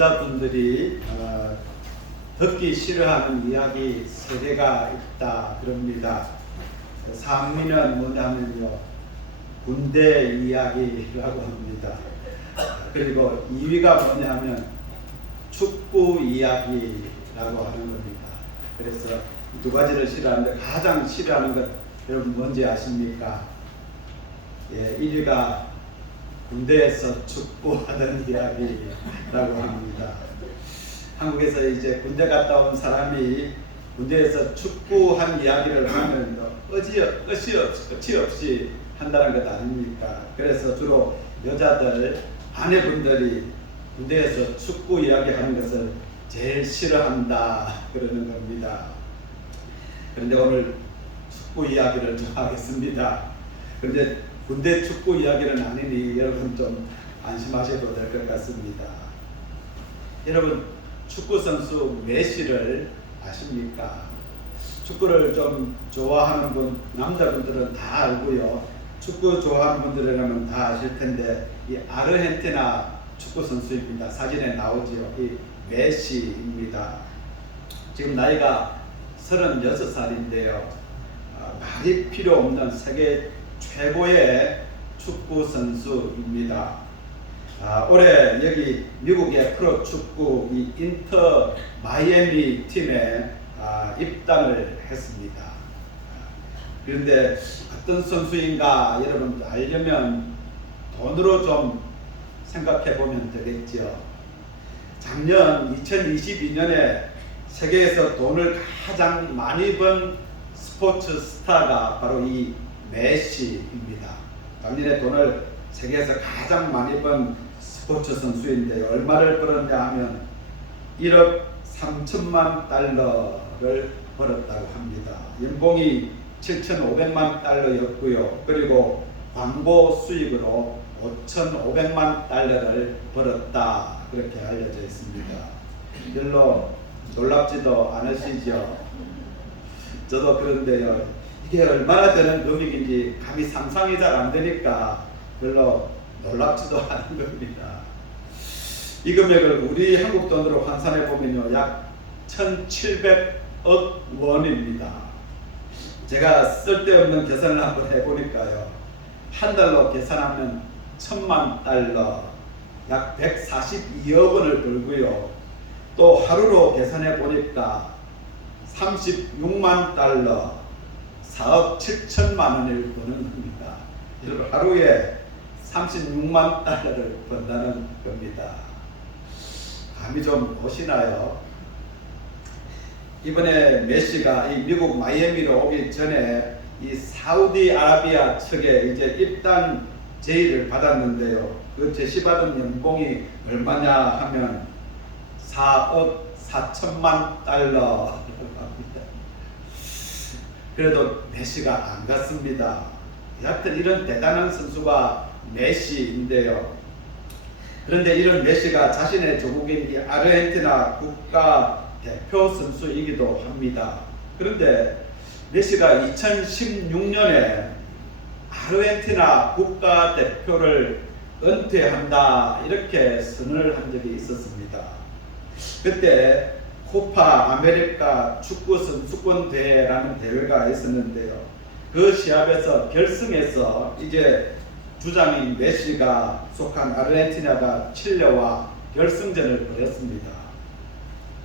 여자분들이 듣기 싫어하는 이야기 세계가 있다 그럽니다. 상미는 뭐냐면요, 군대 이야기라고 합니다. 그리고 2위가 뭐냐면 축구 이야기라고 하는 겁니다. 그래서 두 가지를 싫어하는데 가장 싫어하는 것 여러분 뭔지 아십니까? 예, 1위가 군대에서 축구하던 이야기라고 합니다. 한국에서 이제 군대 갔다 온 사람이 군대에서 축구한 이야기를 하면 끝이 없이 한다는 것 아닙니까? 그래서 주로 여자들, 아내분들이 군대에서 축구 이야기하는 것을 제일 싫어한다 그러는 겁니다. 그런데 오늘 축구 이야기를 좀 하겠습니다. 그런데 군대 축구 이야기는 아니니 여러분 좀 안심하셔도 될 것 같습니다. 여러분 축구 선수 메시를 아십니까? 축구를 좀 좋아하는 분, 남자분들은 다 알고요. 축구 좋아하는 분들이라면 다 아실 텐데 이 아르헨티나 축구 선수입니다. 사진에 나오지요. 이 메시입니다. 지금 나이가 36살인데요. 말이 필요 없는 세계 최고의 축구 선수입니다. 올해 여기 미국의 프로 축구 이 인터 마이애미 팀에 입단을 했습니다. 그런데 어떤 선수인가 여러분 알려면 돈으로 좀 생각해 보면 되겠죠. 작년 2022년에 세계에서 돈을 가장 많이 번 스포츠 스타가 바로 이 메시입니다. 작년에 돈을 세계에서 가장 많이 번 스포츠 선수인데 얼마를 벌었냐 하면 1억 3천만 달러를 벌었다고 합니다. 연봉이 7,500만 달러였고요. 그리고 광고 수익으로 5,500만 달러를 벌었다 그렇게 알려져 있습니다. 별로 놀랍지도 않으시죠? 저도 그런데요, 이게 얼마나 되는 금액인지 감히 상상이 잘 안 되니까 별로 놀랍지도 않은 겁니다. 이 금액을 우리 한국 돈으로 환산해 보면요, 약 1,700억 원입니다. 제가 쓸데없는 계산을 한번 해보니까요, 한 달로 계산하면 1,000만 달러, 약 142억 원을 벌고요. 또 하루로 계산해 보니까 36만 달러, 4억 7천만 원을 버는 겁니다. 여러분 하루에 36만 달러를 번다는 겁니다. 감이 좀 오시나요? 이번에 메시가 이 미국 마이애미로 오기 전에 이 사우디아라비아 측에 이제 입단 제의를 받았는데요. 그 제시받은 연봉이 얼마냐 하면 4억 4천만 달러라고 합니다. 그래도 메시가 안 갔습니다. 여하튼 이런 대단한 선수가 메시인데요. 그런데 이런 메시가 자신의 조국인 이 아르헨티나 국가 대표 선수이기도 합니다. 그런데 메시가 2016년에 아르헨티나 국가 대표를 은퇴한다 이렇게 선언을 한 적이 있었습니다. 그때 코파 아메리카 축구 선수권 대회라는 대회가 있었는데요. 그 시합에서 결승에서 이제 주장인 메시가 속한 아르헨티나가 칠레와 결승전을 벌였습니다.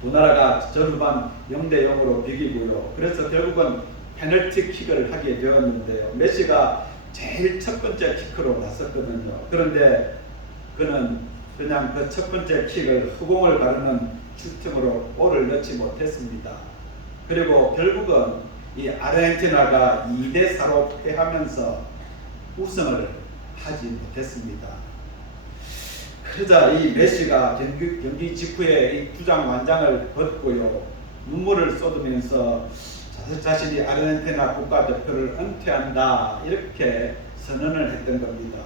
두 나라가 전후반 0대0으로 비기고요. 그래서 결국은 페널티킥을 하게 되었는데요. 메시가 제일 첫 번째 키크로 나섰거든요. 그런데 그는 그냥 그 첫 번째 킥을 후공을 가르는 슈팅으로 골을 넣지 못했습니다. 그리고 결국은 이 아르헨티나가 2대4로 패하면서 우승을 하지 못했습니다. 그러자 이 메시가 경기 직후에 이 주장 완장을 벗고요, 눈물을 쏟으면서 자신이 아르헨티나 국가대표를 은퇴한다 이렇게 선언을 했던 겁니다.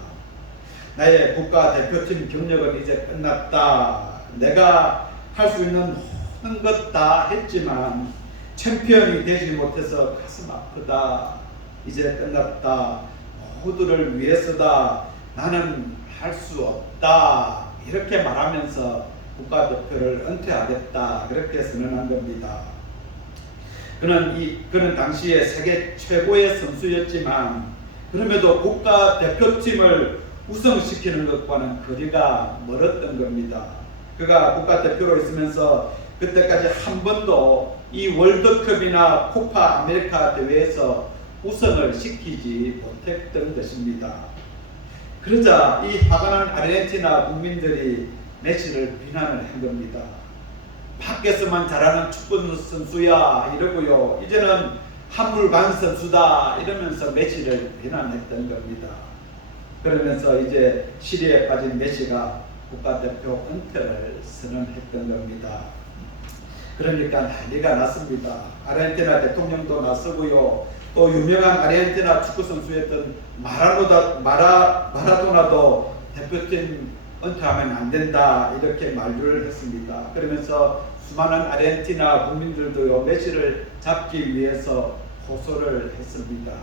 나의 국가대표팀 경력은 이제 끝났다. 내가 할 수 있는 모든 것 다 했지만 챔피언이 되지 못해서 가슴 아프다. 이제 끝났다. 모두를 위해서다. 나는 할 수 없다. 이렇게 말하면서 국가대표를 은퇴하겠다 그렇게 선언한 겁니다. 그는 당시에 세계 최고의 선수였지만 그럼에도 국가대표팀을 우승시키는 것과는 거리가 멀었던 겁니다. 그가 국가대표로 있으면서 그때까지 한 번도 이 월드컵이나 코파 아메리카 대회에서 우승을 시키지 못했던 것입니다. 그러자 이 화가 난 아르헨티나 국민들이 메시를 비난을 한 겁니다. 밖에서만 잘하는 축구 선수야 이러고요. 이제는 한물간 선수다 이러면서 메시를 비난했던 겁니다. 그러면서 이제 시리에 빠진 메시가 국가대표 은퇴를 선언했던 겁니다. 그러니까 난리가 났습니다. 아르헨티나 대통령도 나서고요. 또 유명한 아르헨티나 축구 선수였던 마라도나도 대표팀 은퇴하면 안 된다 이렇게 만류를 했습니다. 그러면서 수많은 아르헨티나 국민들도요 메시를 잡기 위해서 호소를 했습니다.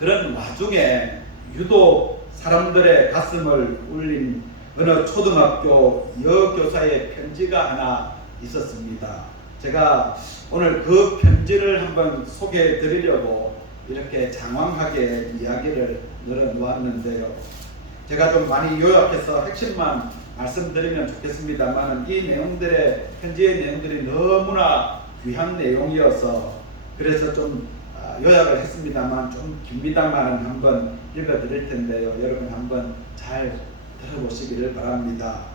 그런 와중에 유독 사람들의 가슴을 울린 어느 초등학교 여교사의 편지가 하나 있었습니다. 제가 오늘 그 편지를 한번 소개해 드리려고 이렇게 장황하게 이야기를 늘어놓았는데요. 제가 좀 많이 요약해서 핵심만 말씀드리면 좋겠습니다만 이 내용들의 편지의 내용들이 너무나 귀한 내용이어서 그래서 좀 요약을 했습니다만 좀 깁니다만 한번 읽어 드릴 텐데요. 여러분 한번 잘 들어보시기를 바랍니다.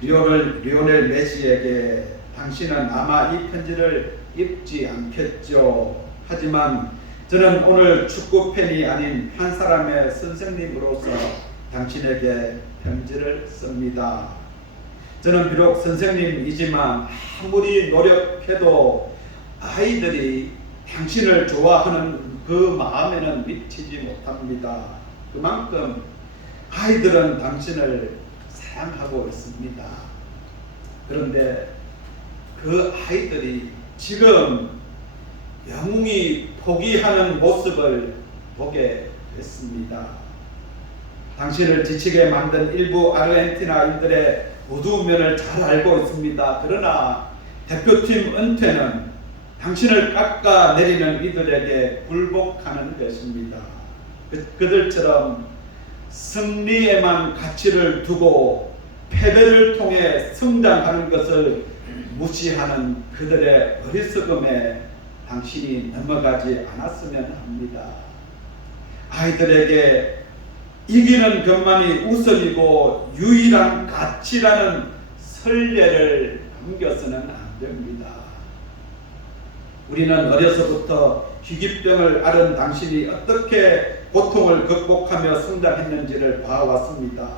리오넬 메시에게 당신은 아마 이 편지를 읽지 않겠죠. 하지만 저는 오늘 축구 팬이 아닌 한 사람의 선생님으로서 당신에게 편지를 씁니다. 저는 비록 선생님이지만 아무리 노력해도 아이들이 당신을 좋아하는 그 마음에는 미치지 못합니다. 그만큼 아이들은 당신을 사랑하고 있습니다. 그런데 그 아이들이 지금 영웅이 포기하는 모습을 보게 됐습니다. 당신을 지치게 만든 일부 아르헨티나인들의 어두운 면을 잘 알고 있습니다. 그러나 대표팀 은퇴는 당신을 깎아내리는 이들에게 굴복하는 것입니다. 그들처럼 승리에만 가치를 두고 패배를 통해 성장하는 것을 무시하는 그들의 어리석음에 당신이 넘어가지 않았으면 합니다. 아이들에게 이기는 것만이 우선이고 유일한 가치라는 선례를 남겨서는 안 됩니다. 우리는 어려서부터 희귀병을 앓은 당신이 어떻게 고통을 극복하며 성장했는지를 봐왔습니다.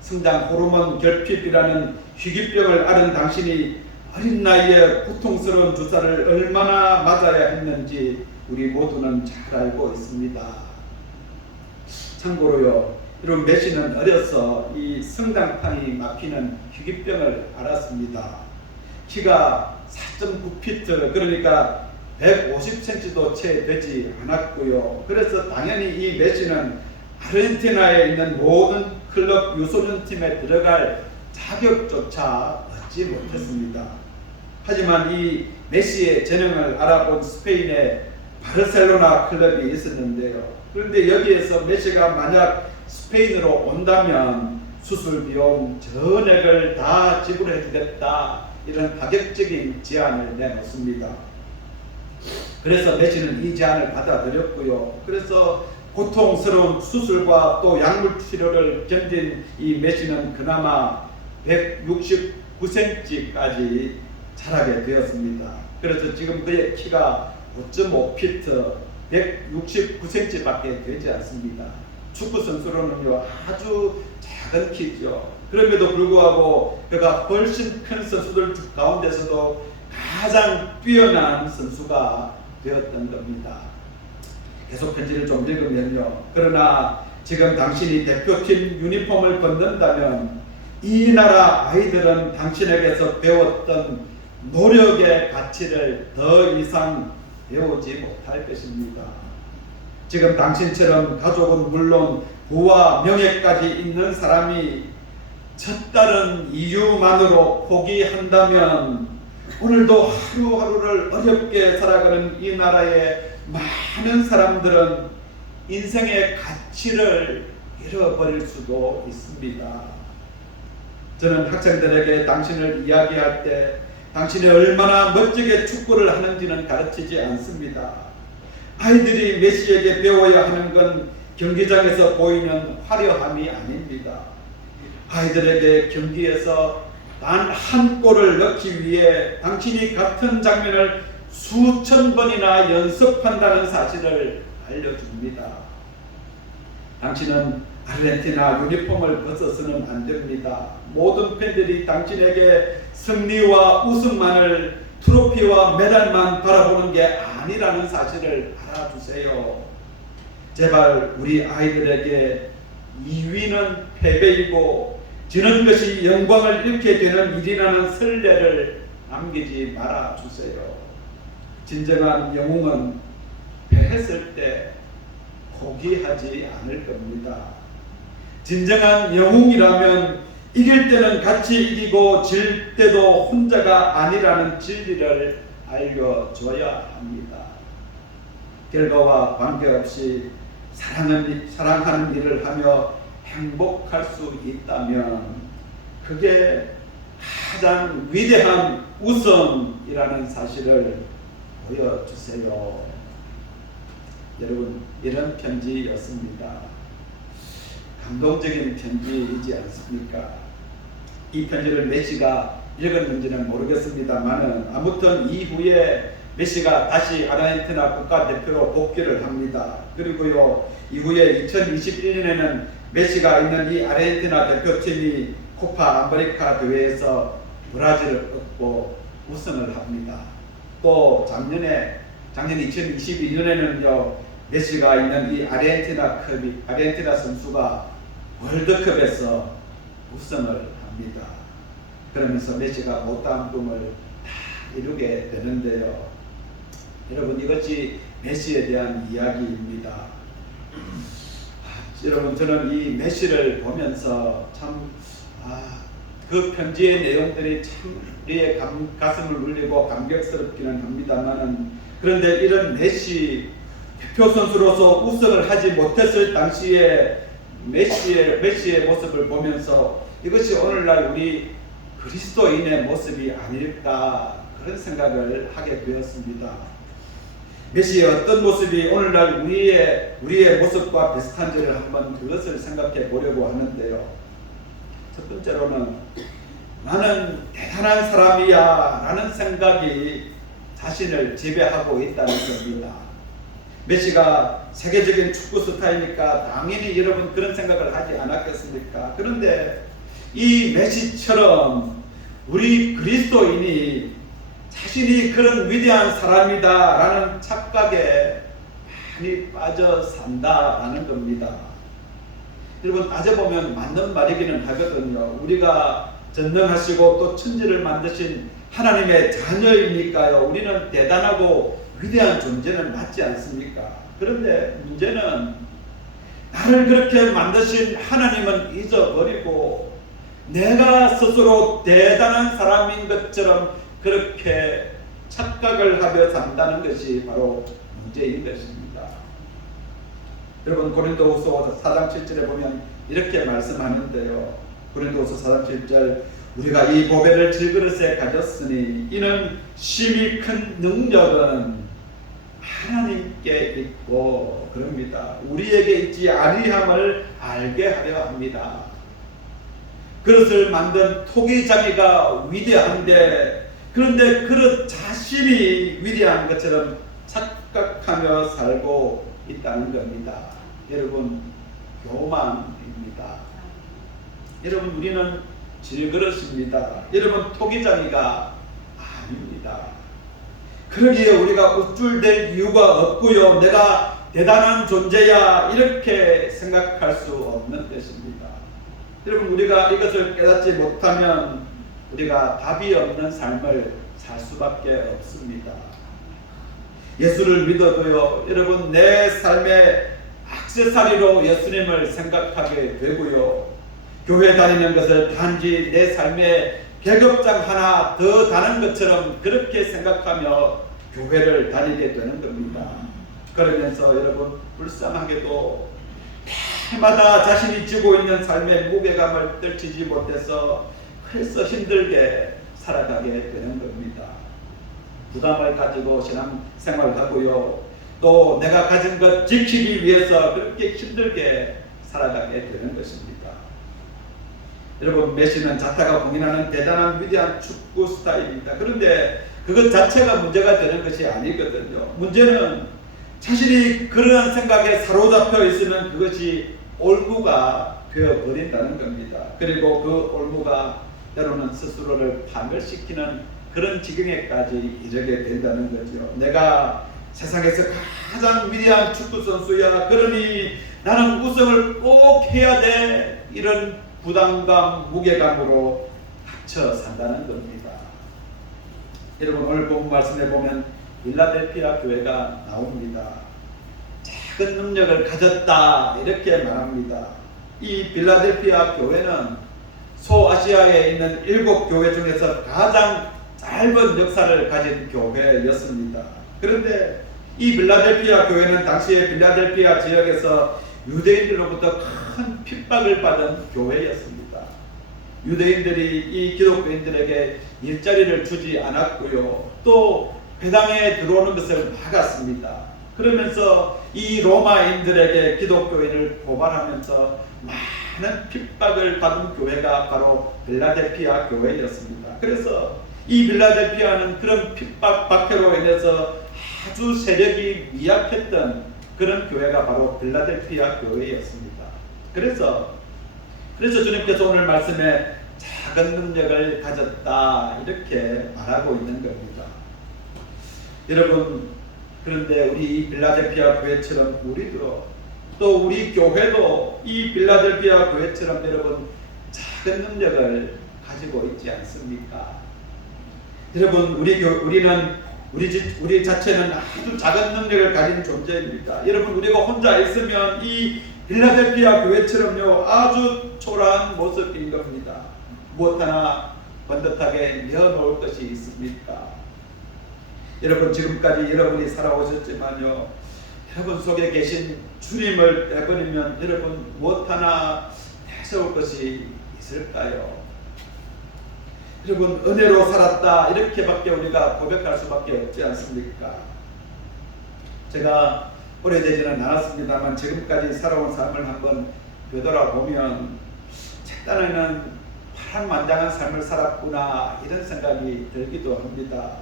성장 호르몬 결핍이라는 희귀병을 앓은 당신이 어린 나이에 고통스러운 주사를 얼마나 맞아야 했는지 우리 모두는 잘 알고 있습니다. 참고로요, 이런 메시는 어려서 이 성장판이 막히는 희귀병을 앓았습니다. 키가 4.9피트 그러니까 150cm도 채 되지 않았고요. 그래서 당연히 이 메시는 아르헨티나에 있는 모든 클럽 유소년팀에 들어갈 자격조차 얻지 못했습니다. 하지만 이 메시의 재능을 알아본 스페인의 바르셀로나 클럽이 있었는데요. 그런데 여기에서 메시가 만약 스페인으로 온다면 수술 비용 전액을 다 지불해 주겠다 이런 파격적인 제안을 내놓습니다. 그래서 메시는 이 제안을 받아들였고요. 그래서 고통스러운 수술과 또 약물 치료를 견딘 이 메시는 그나마 169cm까지 자라게 되었습니다. 그래서 지금 그의 키가 5.5피트 169cm밖에 되지 않습니다. 축구 선수로는요 아주 작은 키죠. 그럼에도 불구하고 그가 훨씬 큰 선수들 가운데서도 가장 뛰어난 선수가 되었던 겁니다. 계속 편지를 좀 읽으면요. 그러나 지금 당신이 대표팀 유니폼을 벗는다면 이 나라 아이들은 당신에게서 배웠던 노력의 가치를 더 이상 배우지 못할 것입니다. 지금 당신처럼 가족은 물론 부와 명예까지 있는 사람이 졌다는 이유만으로 포기한다면 오늘도 하루하루를 어렵게 살아가는 이 나라의 많은 사람들은 인생의 가치를 잃어버릴 수도 있습니다. 저는 학생들에게 당신을 이야기할 때 당신이 얼마나 멋지게 축구를 하는지는 가르치지 않습니다. 아이들이 메시에게 배워야 하는 건 경기장에서 보이는 화려함이 아닙니다. 아이들에게 경기에서 단 한 골을 넣기 위해 당신이 같은 장면을 수천 번이나 연습한다는 사실을 알려줍니다. 당신은 아르헨티나 유니폼을 벗어서는 안 됩니다. 모든 팬들이 당신에게 승리와 우승만을, 트로피와 메달만 바라보는 게 아니라는 사실을 알아주세요. 제발 우리 아이들에게 2위는 패배이고 지는 것이 영광을 잃게 되는 일이라는 선례를 남기지 말아주세요. 진정한 영웅은 패했을 때 포기하지 않을 겁니다. 진정한 영웅이라면 이길 때는 같이 이기고 질 때도 혼자가 아니라는 진리를 알려줘야 합니다. 결과와 관계없이 사랑하는 일을 하며 행복할 수 있다면 그게 가장 위대한 우승이라는 사실을 보여주세요. 여러분, 이런 편지였습니다. 감동적인 편지이지 않습니까? 이 편지를 메시가 읽었는지는 모르겠습니다만 아무튼 이후에 메시가 다시 아르헨티나 국가대표로 복귀를 합니다. 그리고요, 이후에 2021년에는 메시가 있는 이 아르헨티나 대표팀이 코파 아메리카 대회에서 브라질을 꺾고 우승을 합니다. 또 작년 2022년에는요, 메시가 있는 이 아르헨티나 선수가 월드컵에서 우승을 합니다. 그러면서 메시가 못다한 꿈을 다 이루게 되는데요. 여러분, 이것이 메시에 대한 이야기입니다. 여러분, 저는 이 메시를 보면서 참 그 편지의 내용들이 참 우리의 가슴을 울리고 감격스럽기는 합니다만, 그런데 이런 메시 대표 선수로서 우승을 하지 못했을 당시에 메시의 모습을 보면서 이것이 오늘날 우리 그리스도인의 모습이 아닐까 그런 생각을 하게 되었습니다. 메시의 어떤 모습이 오늘날 우리의 모습과 비슷한지를 한번 그것을 생각해 보려고 하는데요. 첫 번째로는 나는 대단한 사람이야 라는 생각이 자신을 지배하고 있다는 겁니다. 메시가 세계적인 축구 스타이니까 당연히 여러분 그런 생각을 하지 않았겠습니까? 그런데 이 메시처럼 우리 그리스도인이 자신이 그런 위대한 사람이다 라는 착각에 많이 빠져 산다라는 겁니다. 여러분, 따져보면 맞는 말이기는 하거든요. 우리가 전능하시고 또 천지를 만드신 하나님의 자녀이니까요, 우리는 대단하고 위대한 존재는 맞지 않습니까? 그런데 문제는 나를 그렇게 만드신 하나님은 잊어버리고 내가 스스로 대단한 사람인 것처럼 그렇게 착각을 하며 산다는 것이 바로 문제인 것입니다. 여러분, 고린도후서 4장 7절에 보면 이렇게 말씀하는데요. 고린도후서 4장 7절, 우리가 이 보배를 질그릇에 가졌으니 이는 심히 큰 능력은 하나님께 있고, 그럽니다. 우리에게 있지 아니함을 알게 하려 합니다. 그릇을 만든 토기장이가 위대한데, 그런데 그릇 자신이 위대한 것처럼 착각하며 살고 있다는 겁니다. 여러분, 교만입니다. 여러분, 우리는 질그릇입니다. 여러분, 토기장이가 아닙니다. 그러기에 우리가 우쭐댈 이유가 없고요, 내가 대단한 존재야 이렇게 생각할 수 없는 것입니다. 여러분, 우리가 이것을 깨닫지 못하면 우리가 답이 없는 삶을 살 수밖에 없습니다. 예수를 믿어도요, 여러분, 내 삶의 액세서리로 예수님을 생각하게 되고요, 교회 다니는 것을 단지 내 삶의 계급장 하나 더 다는 것처럼 그렇게 생각하며 교회를 다니게 되는 겁니다. 그러면서 여러분 불쌍하게도 해마다 자신이 지고 있는 삶의 무게감을 떨치지 못해서 그래서 힘들게 살아가게 되는 겁니다. 부담을 가지고 신앙생활을 하고요. 또 내가 가진 것 지키기 위해서 그렇게 힘들게 살아가게 되는 것입니다. 여러분 메시는 자타가 공인하는 대단한 위대한 축구 스타일입니다. 그런데 그것 자체가 문제가 되는 것이 아니거든요. 문제는 자신이 그러한 생각에 사로잡혀 있으면 그것이 올무가 되어버린다는 겁니다. 그리고 그 올무가 때로는 스스로를 파멸시키는 그런 지경에까지 이르게 된다는 거죠. 내가 세상에서 가장 위대한 축구 선수야. 그러니 나는 우승을 꼭 해야 돼. 이런 부담감, 무게감으로 갇혀 산다는 겁니다. 여러분 오늘 본 말씀에 보면 필라델피아 교회가 나옵니다. 작은 능력을 가졌다 이렇게 말합니다. 이 필라델피아 교회는 소아시아에 있는 7교회 중에서 가장 짧은 역사를 가진 교회였습니다. 그런데 이 필라델피아 교회는 당시에 필라델피아 지역에서 유대인들로부터 큰 핍박을 받은 교회였습니다. 유대인들이 이 기독교인들에게 일자리를 주지 않았고요. 또 회당에 들어오는 것을 막았습니다. 그러면서 이 로마인들에게 기독교인을 고발하면서 많은 핍박을 받은 교회가 바로 필라델피아 교회였습니다. 그래서 이 필라델피아는 그런 핍박 박해로 인해서 아주 세력이 미약했던 그런 교회가 바로 필라델피아 교회였습니다. 그래서 주님께서 오늘 말씀에 작은 능력을 가졌다 이렇게 말하고 있는 겁니다. 여러분 그런데 우리 필라델피아 교회처럼 우리도 또 우리 교회도 이 필라델피아 교회처럼 여러분 작은 능력을 가지고 있지 않습니까? 여러분 우리 자체는 아주 작은 능력을 가진 존재입니다. 여러분 우리가 혼자 있으면 이 필라델피아 교회처럼요 아주 초라한 모습인 겁니다. 무엇 하나 번듯하게 내어놓을 것이 있습니까? 여러분 지금까지 여러분이 살아오셨지만요 여러분 속에 계신 주님을 내버리면 여러분 무엇 하나 내세울 것이 있을까요? 여러분 은혜로 살았다 이렇게밖에 우리가 고백할 수밖에 없지 않습니까? 제가 오래되지는 않았습니다만 지금까지 살아온 삶을 한번 되돌아보면 제 딴에는 파란만장한 삶을 살았구나 이런 생각이 들기도 합니다.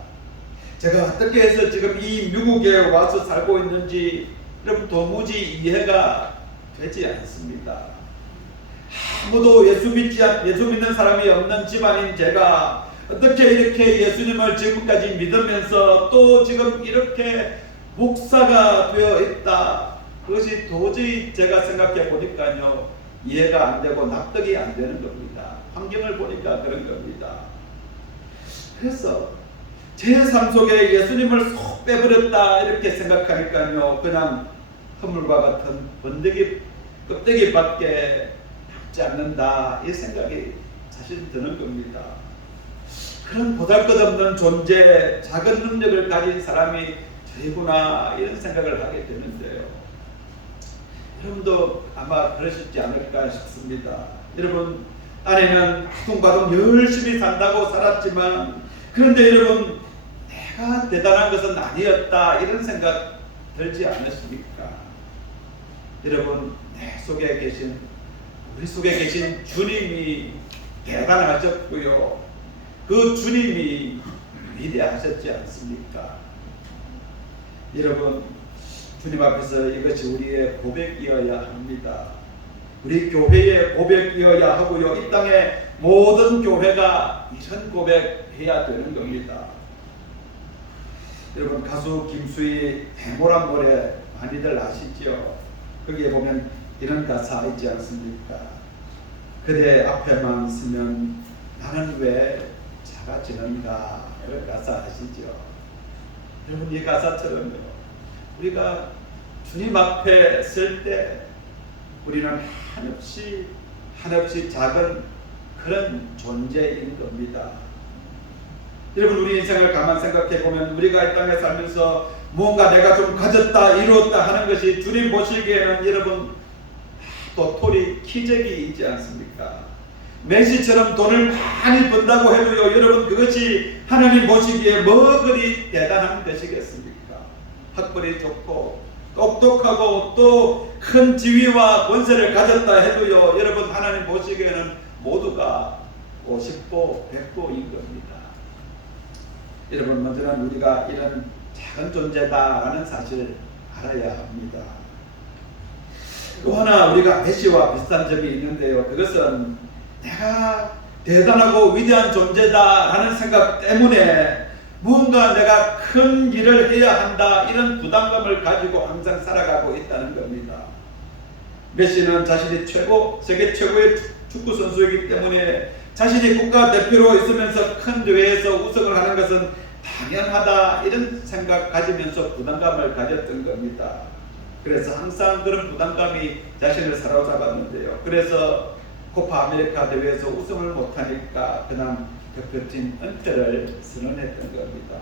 제가 어떻게 해서 지금 이 미국에 와서 살고 있는지 여러분 도무지 이해가 되지 않습니다. 아무도 예수 믿는 사람이 없는 집안인 제가 어떻게 이렇게 예수님을 지금까지 믿으면서 또 지금 이렇게 목사가 되어 있다. 그것이 도저히 제가 생각해 보니까요 이해가 안 되고 납득이 안 되는 겁니다. 환경을 보니까 그런 겁니다. 그래서 제 삶 속에 예수님을 쏙 빼버렸다 이렇게 생각하니까요 그냥 허물과 같은 번데기 껍데기밖에 남지 않는다 이 생각이 사실 드는 겁니다. 그런 보잘것없는 존재, 작은 능력을 가진 사람이 저이구나 이런 생각을 하게 되는데요. 여러분도 아마 그러시지 않을까 싶습니다. 여러분 아내는 아둥바둥 열심히 산다고 살았지만 그런데 여러분 내가 대단한 것은 아니었다 이런 생각 들지 않으십니까? 여러분 우리 속에 계신 주님이 대단하셨고요. 그 주님이 위대하셨지 않습니까? 여러분 주님 앞에서 이것이 우리의 고백이어야 합니다. 우리 교회의 고백이어야 하고요. 이 땅의 모든 교회가 이런 고백해야 되는 겁니다. 여러분 가수 김수희 대모란 노래 많이들 아시죠? 거기에 보면 이런 가사 있지 않습니까? 그대 앞에만 서면 나는 왜 작아지는가? 이런 가사 아시죠? 여러분 이 가사처럼요 우리가 주님 앞에 설 때 우리는 한없이 한없이 작은 그런 존재인 겁니다. 여러분, 우리 인생을 가만 생각해 보면 우리가 이 땅에 살면서 무언가 내가 좀 가졌다, 이루었다 하는 것이 주님 보시기에는 여러분 도토리 키재기 있지 않습니까? 메시처럼 돈을 많이 번다고 해도요, 여러분 그것이 하나님 보시기에 뭐 그리 대단한 것이겠습니까? 학벌이 좋고 똑똑하고 또 큰 지위와 권세를 가졌다 해도요, 여러분 하나님 보시기에는 모두가 50보 100보인 겁니다. 여러분, 먼저는 우리가 이런 작은 존재다라는 사실을 알아야 합니다. 또 하나 우리가 메시와 비슷한 점이 있는데요, 그것은 내가 대단하고 위대한 존재다라는 생각 때문에 무언가 내가 큰 일을 해야 한다, 이런 부담감을 가지고 항상 살아가고 있다는 겁니다. 메시는 자신이 세계 최고의 축구 선수이기 때문에 자신이 국가대표로 있으면서 큰 대회에서 우승을 하는 것은 당연하다, 이런 생각 가지면서 부담감을 가졌던 겁니다. 그래서 항상 그런 부담감이 자신을 사로잡았는데요. 그래서 코파 아메리카 대회에서 우승을 못하니까 그냥 대표팀 은퇴를 선언했던 겁니다.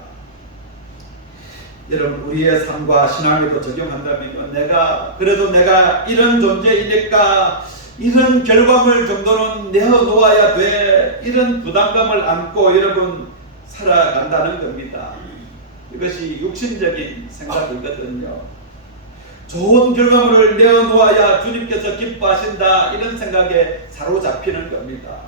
여러분, 우리의 삶과 신앙에도 적용한다면 내가 이런 존재이니까 이런 결과물 정도는 내어놓아야 돼, 이런 부담감을 안고 여러분 살아간다는 겁니다. 이것이 육신적인 생각이거든요. 좋은 결과물을 내어놓아야 주님께서 기뻐하신다, 이런 생각에 사로잡히는 겁니다.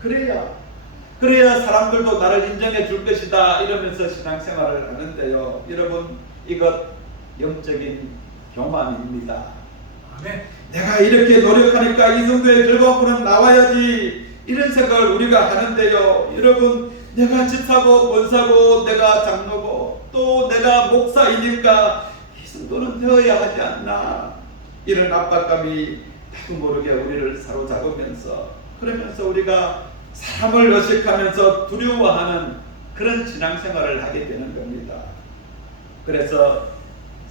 그래야 사람들도 나를 인정해 줄 것이다, 이러면서 신앙생활을 하는데요, 여러분 이것 영적인 교만입니다. 내가 이렇게 노력하니까 이 정도의 결과물은 나와야지, 이런 생각을 우리가 하는데요, 여러분 내가 집사고 권사고 내가 장로고 또 내가 목사이니까 이 정도는 되어야 하지 않나, 이런 압박감이 나도 모르게 우리를 사로잡으면서, 그러면서 우리가 사람을 의식하면서 두려워하는 그런 신앙생활을 하게 되는 겁니다. 그래서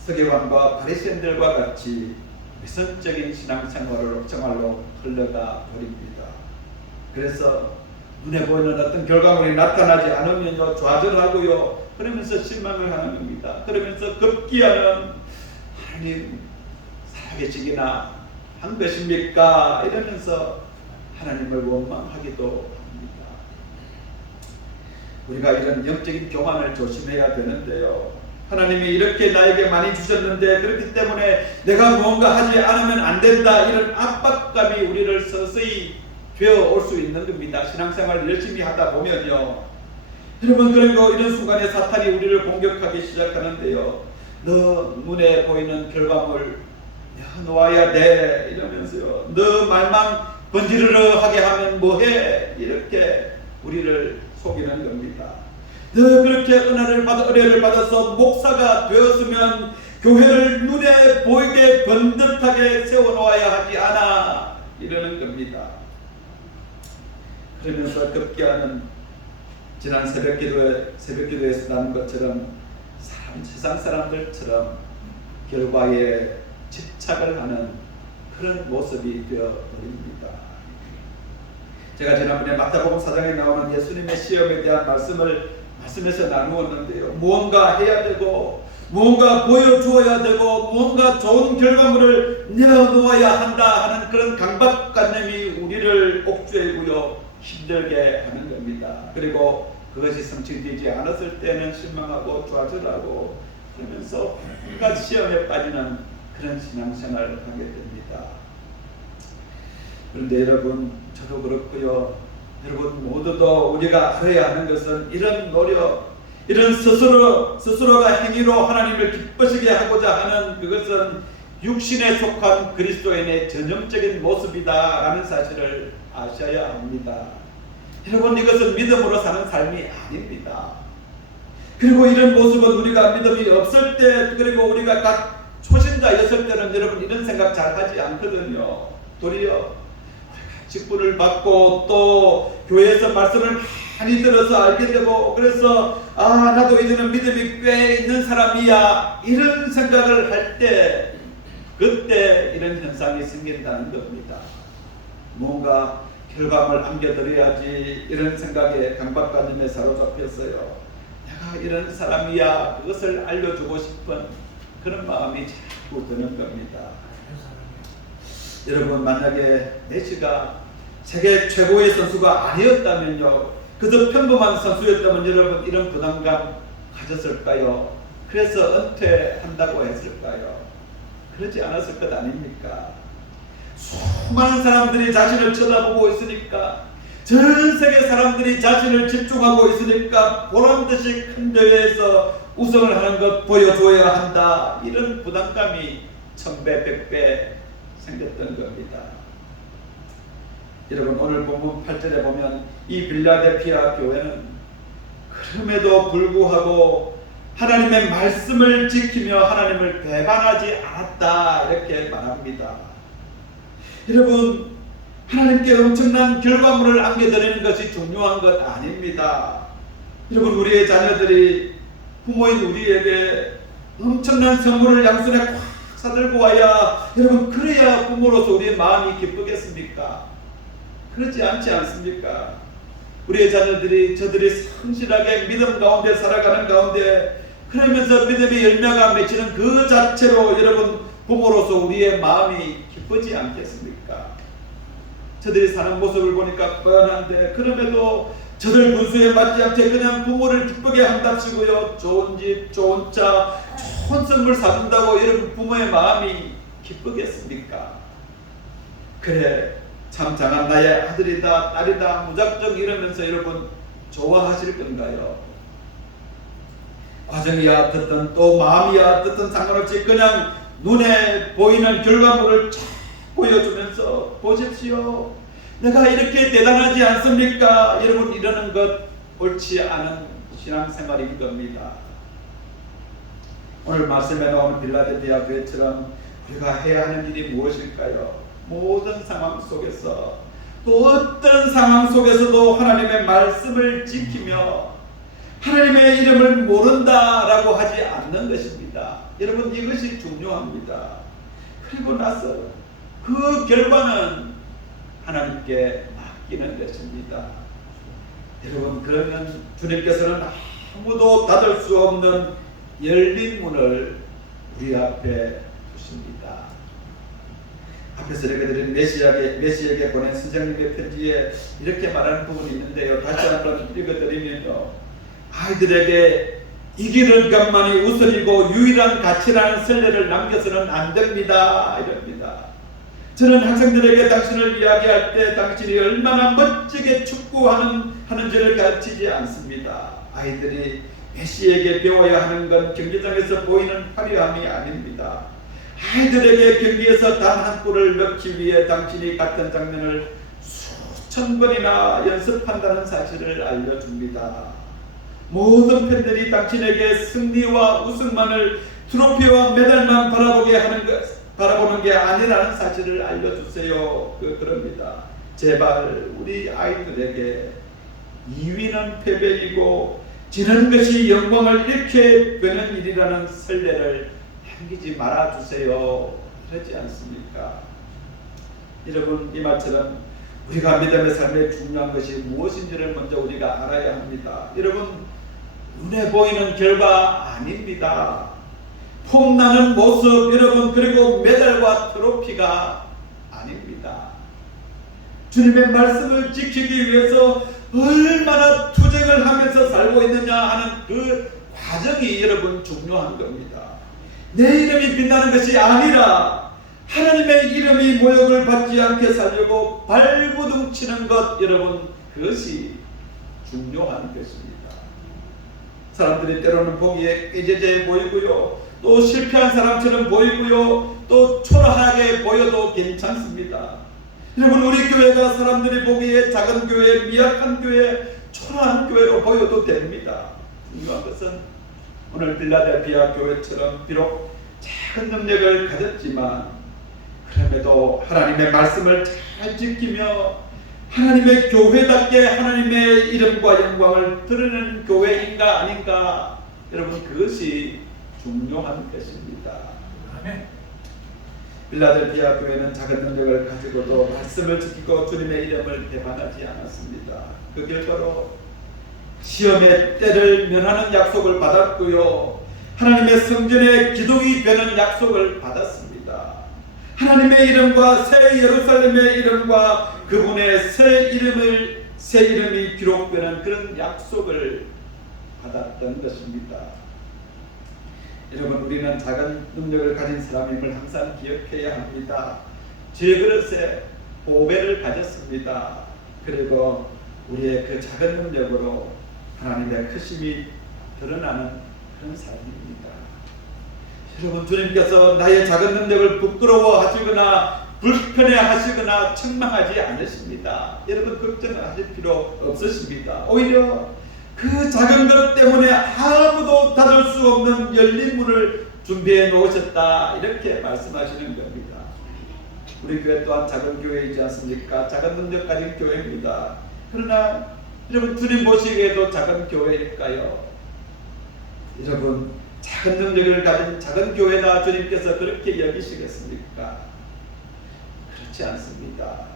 서기관과 바리새인들과 같이 위선적인 신앙생활로 흘러가 버립니다. 그래서 눈에 보이는 어떤 결과물이 나타나지 않으면 좌절하고요, 그러면서 실망을 하는 겁니다. 그러면서 급기야는 하나님 살아계시기나 한 것입니까, 이러면서 하나님을 원망하기도 합니다. 우리가 이런 영적인 교만을 조심해야 되는데요, 하나님이 이렇게 나에게 많이 주셨는데 그렇기 때문에 내가 무언가 하지 않으면 안 된다, 이런 압박감이 우리를 서서히 되어올 수 있는 겁니다. 신앙생활을 열심히 하다 보면요, 여러분 그리고 이런 순간에 사탄이 우리를 공격하기 시작하는데요, 너 눈에 보이는 결과물 놓아야 돼, 이러면서요, 너 말만 번지르르 하게 하면 뭐해, 이렇게 우리를 속이는 겁니다. 너 그렇게 은혜를 받아서 목사가 되었으면 교회를 눈에 보이게 번듯하게 세워놓아야 하지 않아, 이러는 겁니다. 그러면서 급기야는 지난 새벽기도에서 나눈 것처럼 세상 사람들처럼 결과에 집착을 하는 그런 모습이 되어버립니다. 제가 지난번에 마태복음 4장에 나오는 예수님의 시험에 대한 말씀에서 나누었는데요, 무언가 해야 되고 무언가 보여주어야 되고 무언가 좋은 결과물을 내어놓아야 한다 하는 그런 강박관념이 우리를 옥죄고요, 힘들게 하는 겁니다. 그리고 그것이 성취되지 않았을 때는 실망하고 좌절하고 그러면서 온갖 시험에 빠지는 그런 신앙생활을 하게 됩니다. 그런데 여러분, 저도 그렇고요, 여러분 모두도 우리가 알아야 하는 것은 이런 노력, 이런 스스로가 행위로 하나님을 기쁘시게 하고자 하는 그것은 육신에 속한 그리스도인의 전형적인 모습이다라는 사실을 아셔야 합니다. 여러분, 이것은 믿음으로 사는 삶이 아닙니다. 그리고 이런 모습은 우리가 믿음이 없을 때, 그리고 우리가 각 초신자였을 때는 여러분 이런 생각 잘 하지 않거든요. 도리어 직분을 받고 또 교회에서 말씀을 많이 들어서 알게 되고, 그래서 나도 이제는 믿음이 꽤 있는 사람이야, 이런 생각을 할 때, 그때 이런 현상이 생긴다는 겁니다. 뭔가 결과물 안겨드려야지 이런 생각에 강박관념에 사로잡혔어요. 내가 이런 사람이야, 그것을 알려주고 싶은 그런 마음이 자꾸 드는 겁니다. 여러분, 만약에 메시가 세계 최고의 선수가 아니었다면요, 그저 평범한 선수였다면 여러분 이런 부담감 가졌을까요? 그래서 은퇴한다고 했을까요? 그러지 않았을 것 아닙니까? 수많은 사람들이 자신을 쳐다보고 있으니까, 전 세계 사람들이 자신을 집중하고 있으니까 보란듯이 큰 대회에서 우승을 하는 것 보여줘야 한다, 이런 부담감이 1000배 100배 생겼던 겁니다. 여러분, 오늘 본문 8절에 보면 이 빌라델피아 교회는 그럼에도 불구하고 하나님의 말씀을 지키며 하나님을 배반하지 않았다, 이렇게 말합니다. 여러분, 하나님께 엄청난 결과물을 안겨드리는 것이 중요한 것 아닙니다. 여러분, 우리의 자녀들이 부모인 우리에게 엄청난 선물을 양손에 꽉 사들고 와야, 여러분, 그래야 부모로서 우리의 마음이 기쁘겠습니까? 그렇지 않지 않습니까? 우리의 자녀들이, 저들이 성실하게 믿음 가운데 살아가는 가운데, 그러면서 믿음의 열매가 맺히는 그 자체로 여러분, 부모로서 우리의 마음이 기쁘지 않겠습니까? 저들이 사는 모습을 보니까 뻔한데, 그럼에도 저들 분수에 맞지 않게 그냥 부모를 기쁘게 한답시고요, 좋은 집, 좋은 차, 좋은 선물 사준다고 여러분 부모의 마음이 기쁘겠습니까? 그래, 참 장한 나의 아들이다, 딸이다, 무작정 이러면서 여러분 좋아하실 건가요? 과정이야 어떻든 또 마음이야 어떻든 상관없이 그냥 눈에 보이는 결과물을 쫙 보여주면서, 보십시오, 내가 이렇게 대단하지 않습니까? 여러분, 이러는 것 옳지 않은 신앙생활인 겁니다. 오늘 말씀에 나오는 빌라델피아 교회처럼 우리가 해야 하는 일이 무엇일까요? 모든 상황 속에서, 또 어떤 상황 속에서도 하나님의 말씀을 지키며 하나님의 이름을 모른다라고 하지 않는 것입니다. 여러분, 이것이 중요합니다. 그리고 나서 그 결과는 하나님께 맡기는 것입니다. 여러분, 그러면 주님께서는 아무도 닫을 수 없는 열린 문을 우리 앞에 두십니다. 앞에서 이렇게 드린 메시에게 보낸 선생님의 편지에 이렇게 말하는 부분이 있는데요, 다시 한번 읽어드리면요, 아이들에게 이기는 것만이 우선이고 유일한 가치라는 선례를 남겨서는 안 됩니다, 이럽니다. 저는 학생들에게 당신을 이야기할 때 당신이 얼마나 멋지게 축구하는지를 가르치지 않습니다. 아이들이 메시에게 배워야 하는 건 경기장에서 보이는 화려함이 아닙니다. 아이들에게 경기에서 단 한 골을 넣기 위해 당신이 같은 장면을 수천 번이나 연습한다는 사실을 알려줍니다. 모든 팬들이 당신에게 승리와 우승만을, 트로피와 메달만 바라보는 게 아니라는 사실을 알려주세요. 그럽니다. 제발 우리 아이들에게 2위는 패배이고 지는 것이 영광을 잃게 되는 일이라는 선례를 남기지 말아주세요. 그러지 않습니까? 여러분, 이 말처럼 우리가 믿음의 삶에 중요한 것이 무엇인지를 먼저 우리가 알아야 합니다. 여러분, 눈에 보이는 결과 아닙니다. 폼나는 모습, 여러분, 그리고 메달과 트로피가 아닙니다. 주님의 말씀을 지키기 위해서 얼마나 투쟁을 하면서 살고 있느냐 하는 그 과정이 여러분 중요한 겁니다. 내 이름이 빛나는 것이 아니라 하나님의 이름이 모욕을 받지 않게 살려고 발부둥 치는 것, 여러분, 그것이 중요한 것입니다. 사람들이 때로는 보기에 깨재재 보이고요, 또 실패한 사람처럼 보이고요, 또 초라하게 보여도 괜찮습니다. 여러분, 우리 교회가 사람들이 보기에 작은 교회, 미약한 교회, 초라한 교회로 보여도 됩니다. 중요한 것은 오늘 빌라델피아 교회처럼 비록 작은 능력을 가졌지만 그럼에도 하나님의 말씀을 잘 지키며 하나님의 교회답게 하나님의 이름과 영광을 드러내는 교회인가 아닌가, 여러분, 그것이 중요한 것입니다. 필라델피아 교회는 작은 능력을 가지고도 말씀을 지키고 주님의 이름을 배반하지 않았습니다. 그 결과로 시험의 때를 면하는 약속을 받았고요, 하나님의 성전의 기둥이 되는 약속을 받았습니다. 하나님의 이름과 새 예루살렘의 이름과 그분의 새 이름이 기록되는 그런 약속을 받았던 것입니다. 여러분, 우리는 작은 능력을 가진 사람임을 항상 기억해야 합니다. 질그릇에 보배를 가졌습니다. 그리고 우리의 그 작은 능력으로 하나님의 크심이 드러나는 그런 삶입니다. 여러분, 주님께서 나의 작은 능력을 부끄러워하시거나 불편해하시거나 책망하지 않으십니다. 여러분, 걱정하실 필요 없으십니다. 오히려 그 작은 것 때문에 아무도 닫을 수 없는 열린 문을 준비해 놓으셨다, 이렇게 말씀하시는 겁니다. 우리 교회 또한 작은 교회이지 않습니까? 작은 능력 가진 교회입니다. 그러나 여러분, 주님 보시기에도 작은 교회일까요? 여러분, 작은 능력을 가진 작은 교회다 주님께서 그렇게 여기시겠습니까? 그렇지 않습니다.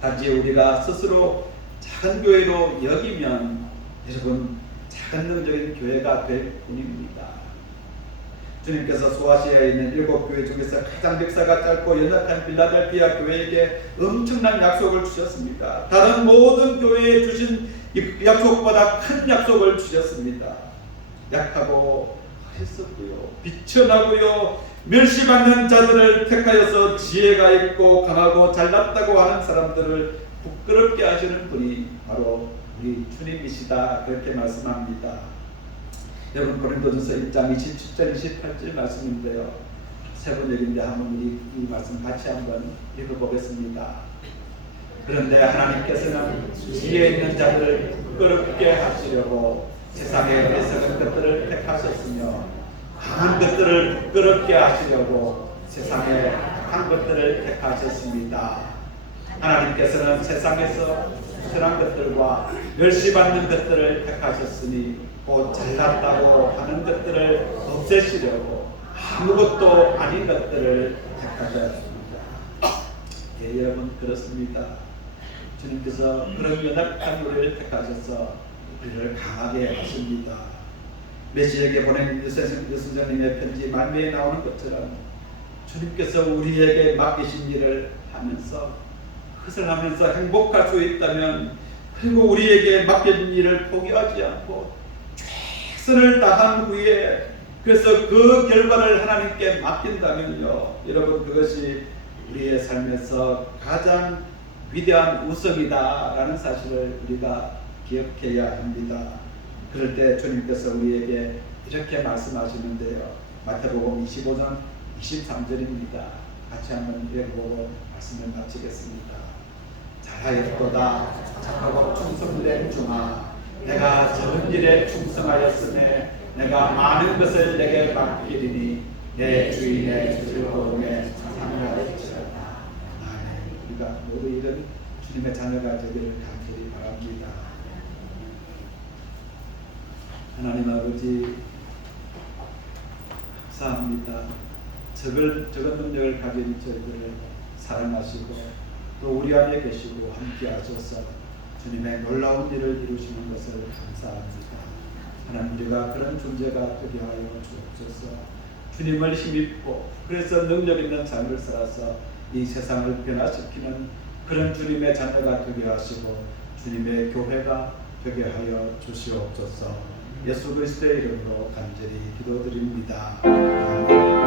단지 우리가 스스로 작은 교회로 여기면 여러분, 작은 능력인 교회가 될 뿐입니다. 주님께서 소아시아에 있는 7교회 중에서 가장 역사가 짧고 연약한 필라델피아 교회에게 엄청난 약속을 주셨습니다. 다른 모든 교회에 주신 약속보다 큰 약속을 주셨습니다. 약하고 했었고요, 비천하고요, 멸시받는 자들을 택하여서 지혜가 있고 강하고 잘났다고 하는 사람들을 부끄럽게 하시는 분이 바로 우리 주님이시다, 그렇게 말씀합니다. 여러분, 고린도전서 1장 27절 28절 말씀인데요, 세 번역인데 한번 우리 이 말씀 같이 한번 읽어보겠습니다. 그런데 하나님께서는 지혜 있는 자들을 부끄럽게 하시려고 세상의 어리석은 것들을 택하셨으며 강한 것들을 부끄럽게 하시려고 세상의 악한 것들을 택하셨습니다. 하나님께서는 세상에서 선한 것들과 멸시받는 것들을 택하셨으니 곧 잘났다고 하는 것들을 없애시려고 아무것도 아닌 것들을 택하셨습니다. 예, 여러분, 그렇습니다. 주님께서 그런 연약한 우리를 택하셔서 우리를 강하게 하십니다. 메시에게 보낸 유선생님의 편지 말미에 나오는 것처럼 주님께서 우리에게 맡기신 일을 하면서 희생하면서 행복할 수 있다면, 그리고 우리에게 맡겨진 일을 포기하지 않고 최선을 다한 후에 그래서 그 결과를 하나님께 맡긴다면요, 여러분, 그것이 우리의 삶에서 가장 위대한 우승이다라는 사실을 우리가 기억해야 합니다. 그럴 때 주님께서 우리에게 이렇게 말씀하시는데요, 마태복음 25장 23절입니다. 같이 한번 읽어보고 말씀을 마치겠습니다. 잘하였도다 착하고 충성된 종아, 내가 적은 일에 충성하였으며 내가 많은 것을 내게 맡기리니 내 주인의 즐거움에 참여하였으리라. 아멘. 우리가 모두 이런 주님의 자녀가 되기를 간절히 바랍니다. 하나님 아버지, 감사합니다. 적은 능력을 가진 저희들을 사랑하시고 또 우리 안에 계시고 함께 하셔서 주님의 놀라운 일을 이루시는 것을 감사합니다. 하나님, 우리가 그런 존재가 되게 하여 주옵소서. 주님을 힘입고 그래서 능력 있는 삶을 살아서 이 세상을 변화시키는 그런 주님의 자녀가 되게 하시고 주님의 교회가 되게 하여 주시옵소서. 예수 그리스도의 이름으로 간절히 기도드립니다. 아멘.